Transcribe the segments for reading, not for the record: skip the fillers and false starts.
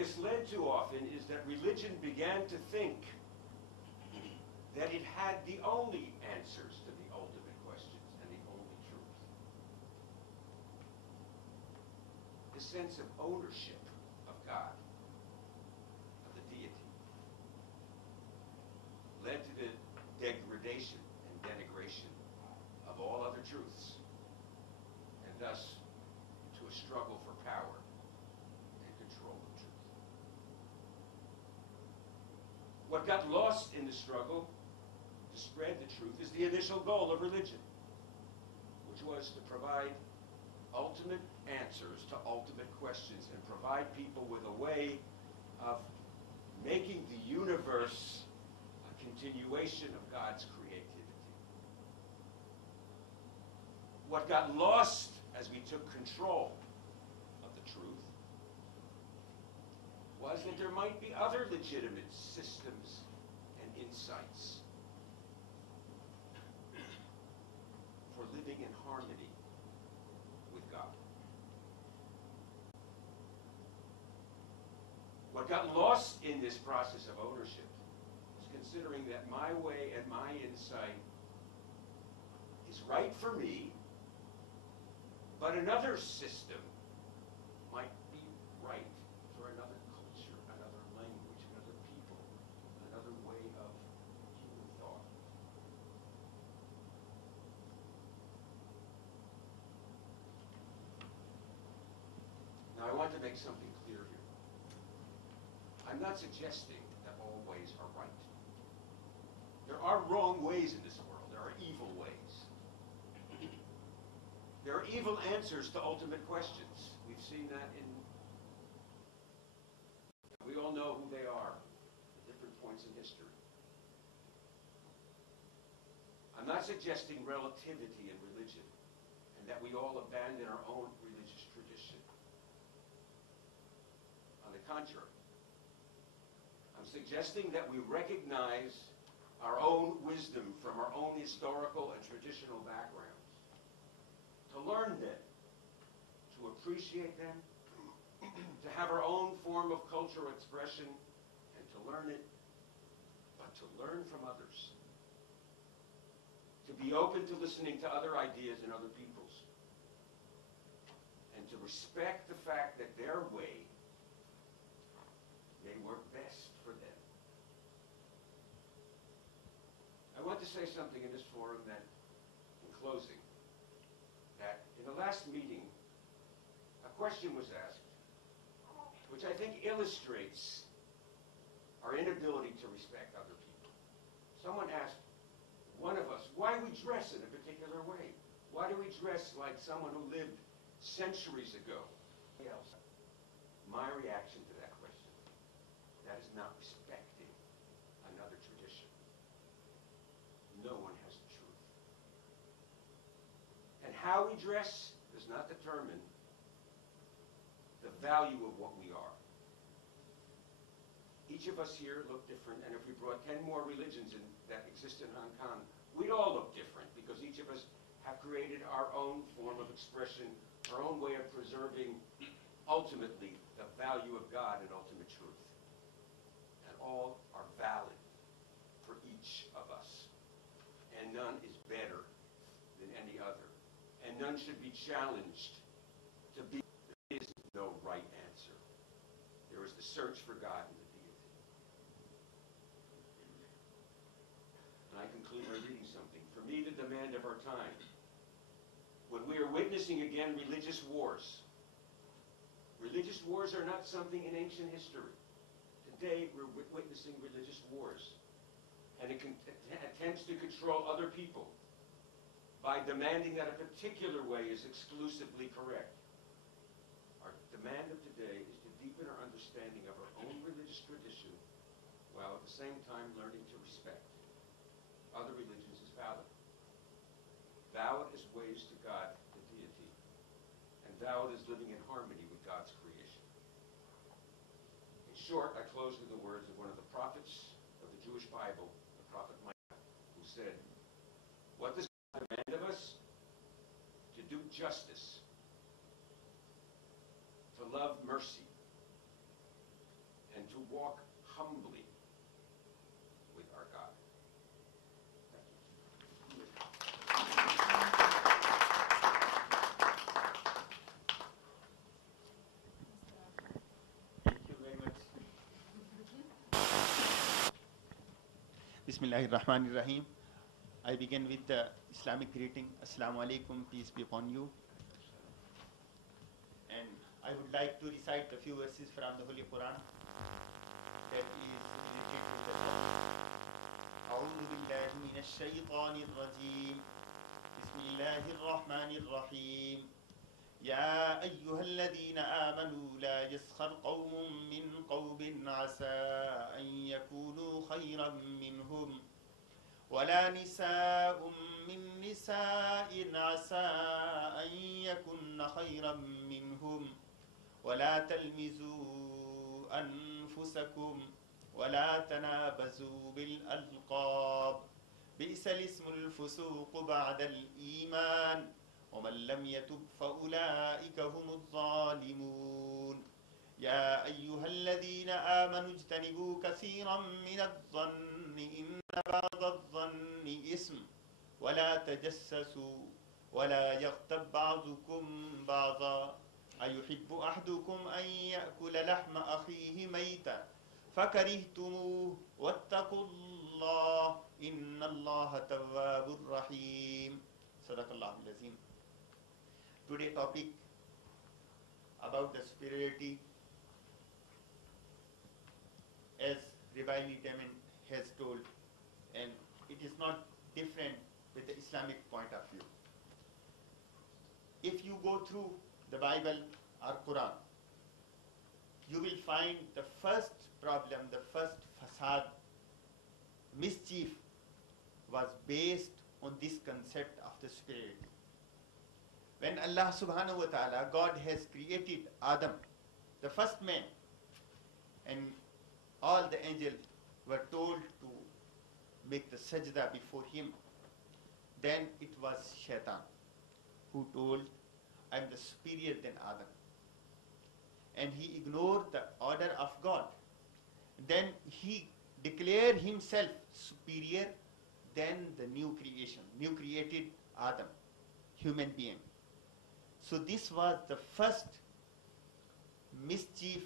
this led to often is that religion began to think that it had the only answers to the ultimate questions and the only truth. The sense of ownership of God, of the deity, led to the degradation and denigration of all other truths, and thus to a struggle for power and control of truth. What got lost in the struggle to spread the truth is the initial goal of religion, which was to provide ultimate answers to ultimate questions and provide people with a way of making the universe a continuation of God's creativity. What got lost as we took control of the truth was that there might be other legitimate systems and insights for living in harmony with God. What got lost in this process of ownership is considering that my way and my insight is right for me, but another system might be right for another culture, another language, another people, another way of human thought. Now I want to make something clear here. I'm not suggesting that all ways are right. There are wrong ways in this world. There are evil ways. There are evil answers to ultimate questions. We've seen that we all know who they are at different points in history. I'm not suggesting relativity in religion and that we all abandon our own religious tradition. On the contrary, I'm suggesting that we recognize our own wisdom from our own historical and traditional backgrounds, to learn them, to appreciate them, to have our own form of cultural expression, and to learn it, but to learn from others. To be open to listening to other ideas and other people's, and to respect the fact that their way may work best for them. I want to say something in this forum that, in closing, that in the last meeting, a question was asked, which I think illustrates our inability to respect other people. Someone asked one of us why we dress in a particular way. Why do we dress like someone who lived centuries ago? My reaction to that question, that is not respecting another tradition. No one has the truth. And how we dress does not determine the value of what we are. Each of us here look different, and if we brought 10 more religions that exist in Hong Kong, we'd all look different, because each of us have created our own form of expression, our own way of preserving, ultimately, the value of God and ultimate truth. And all are valid for each of us. And none is better than any other. And none should be challenged to be. There is no right answer. There is the search for God and the deity. And I conclude by reading something. For me, the demand of our time, when we are witnessing again religious wars are not something in ancient history. Today, we're witnessing religious wars. And it attempts to control other people by demanding that a particular way is exclusively correct. Our demand of today is to deepen our understanding of our own religious tradition, while at the same time learning to respect other religions as valid. Valid as ways to God, the deity, and valid as living in harmony with God's creation. In short, I close with the words of one of the prophets of the Jewish Bible, the prophet Micah, who said, "What does God demand of us? To do justice, to love mercy, Bismillahirrahmanirrahim. I begin with the Islamic greeting. Assalamu alaikum, peace be upon you. And I would like to recite a few verses from the Holy Quran that is related to the topic. أعوذ بالله من الشيطان الرجيم. بسم الله الرحمن الرحيم. يا أيها الذين آمنوا لا يسخر قوم من قوم عسى أن يكونوا خيرا منهم ولا نساء من نساء عسى أن يكن خيرا منهم ولا تلمزوا أنفسكم ولا تنابزوا بالألقاب بئس الاسم الفسوق بعد الإيمان ومن لم يتب فأولئك هم الظالمون يا أيها الذين آمنوا اجتنبوا كثيرا من الظن إن بعض الظن إثم ولا تجسسوا ولا يغتب بعضكم بعضا أيحب أحدكم أن يأكل لحم أخيه ميتا فكرهتموه واتقوا الله إن الله تواب رحيم صدق الله العظيم. Today topic about the superiority, as Rabbi Demin has told, and it is not different with the Islamic point of view. If you go through the Bible or Quran, you will find the first problem, the first fasad, mischief was based on this concept of the superiority. When Allah subhanahu wa ta'ala, God has created Adam, the first man, and all the angels were told to make the sajda before him, then it was Shaitan who told, I am the superior than Adam. And he ignored the order of God. Then he declared himself superior than the new creation, new created Adam, human being. So this was the first mischief,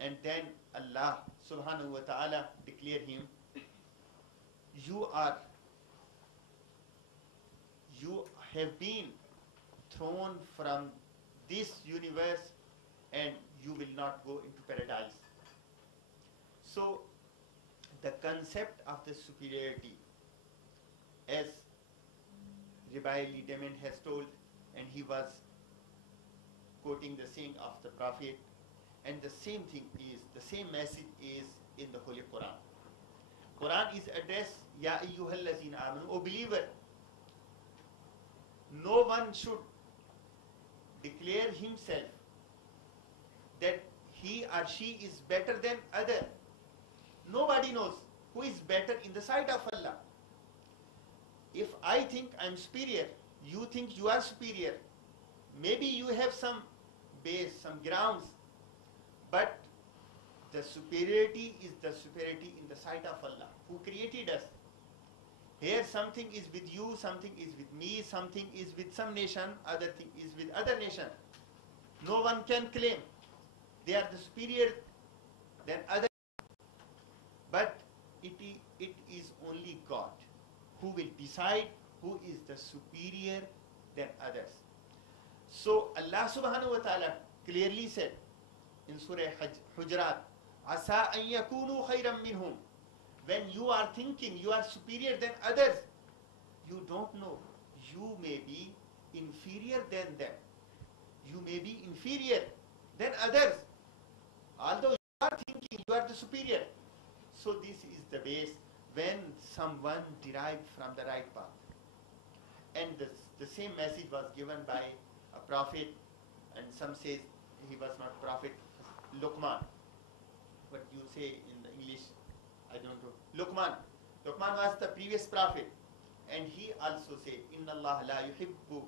and then Allah subhanahu wa ta'ala declared him, you have been thrown from this universe and you will not go into paradise. So the concept of the superiority, as Rabbi Demin has told, and he was quoting the saying of the Prophet, and the same thing is, the same message is in the Holy Quran. Quran is addressed, Ya ayyuhallazina amanu, O believer. No one should declare himself that he or she is better than other. Nobody knows who is better in the sight of Allah. If I think I am superior, you think you are superior. Maybe you have some base, some grounds, but the superiority is the superiority in the sight of Allah, who created us. Here something is with you, something is with me, something is with some nation, other thing is with other nation. No one can claim they are the superior than other, but it is only God who will decide who is the superior than others. So Allah subhanahu wa ta'ala clearly said in Surah Hujurat, Asa an yakunu khayran minhum. When you are thinking you are superior than others, you don't know. You may be inferior than them. You may be inferior than others. Although you are thinking you are the superior. So this is the base when someone derived from the right path. And the same message was given by a prophet, and some says he was not prophet, Luqman. What you say in the English, I don't know. Luqman was the previous prophet, and he also said, Inna Allah la yuhibbu